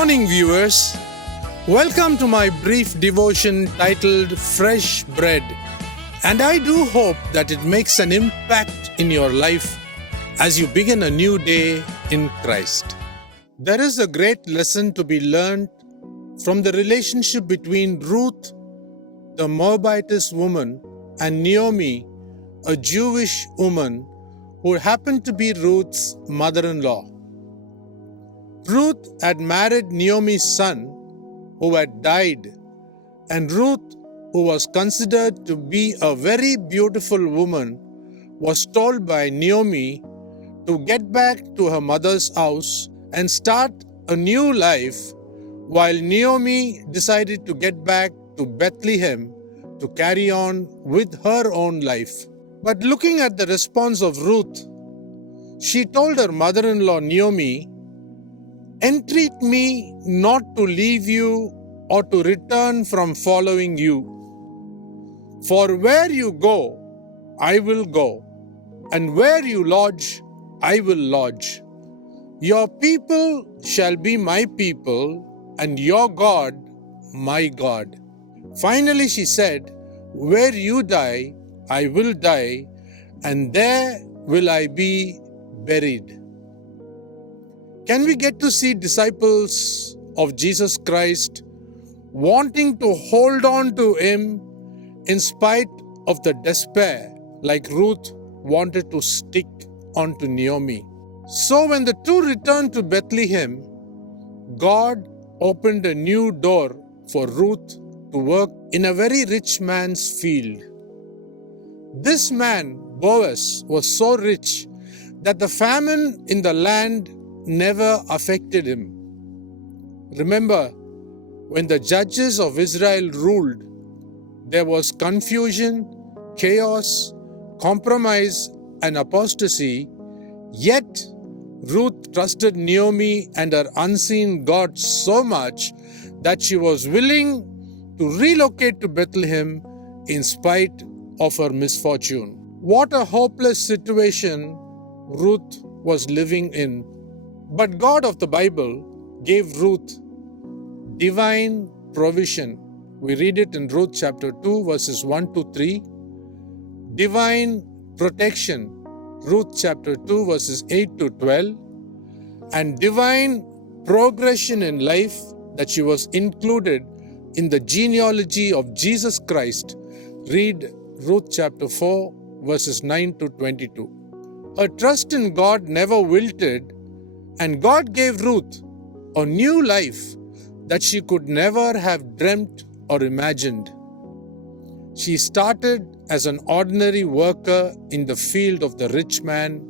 morning, viewers. Welcome to my brief devotion titled Fresh Bread. And I do hope that it makes an impact in your life as you begin a new day in Christ. There is a great lesson to be learned from the relationship between Ruth, the Moabitess woman, and Naomi, a Jewish woman who happened to be Ruth's mother-in-law. Ruth had married Naomi's son, who had died, and Ruth, who was considered to be a very beautiful woman, was told by Naomi to get back to her mother's house and start a new life, while Naomi decided to get back to Bethlehem to carry on with her own life. But looking at the response of Ruth, she told her mother-in-law Naomi, "Entreat me not to leave you or to return from following you. For where you go, I will go, and where you lodge, I will lodge. Your people shall be my people, and your God, my God." Finally she said, "Where you die, I will die, and there will I be buried." Can we get to see disciples of Jesus Christ wanting to hold on to Him in spite of the despair, like Ruth wanted to stick on to Naomi? So when the two returned to Bethlehem, God opened a new door for Ruth to work in a very rich man's field. This man, Boaz, was so rich that the famine in the land never affected him. Remember, when the judges of Israel ruled, there was confusion, chaos, compromise, and apostasy, yet Ruth trusted Naomi and her unseen God so much that she was willing to relocate to Bethlehem in spite of her misfortune. What a hopeless situation Ruth was living in. But God of the Bible gave Ruth divine provision. We read it in Ruth chapter 2 verses 1 to 3. Divine protection, Ruth chapter 2 verses 8 to 12. And divine progression in life, that she was included in the genealogy of Jesus Christ. Read Ruth chapter 4 verses 9 to 22. Her trust in God never wilted, and God gave Ruth a new life that she could never have dreamt or imagined. She started as an ordinary worker in the field of the rich man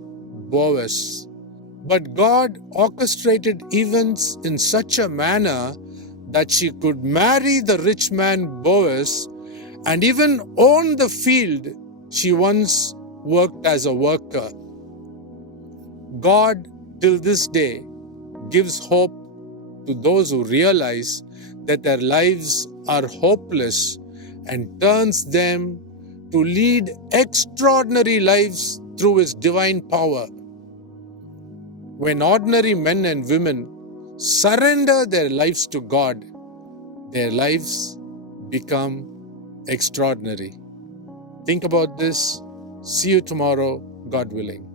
Boaz. But God orchestrated events in such a manner that she could marry the rich man Boaz and even own the field she once worked as a worker. God, till this day, gives hope to those who realize that their lives are hopeless and turns them to lead extraordinary lives through His divine power. When ordinary men and women surrender their lives to God, their lives become extraordinary. Think about this. See you tomorrow, God willing.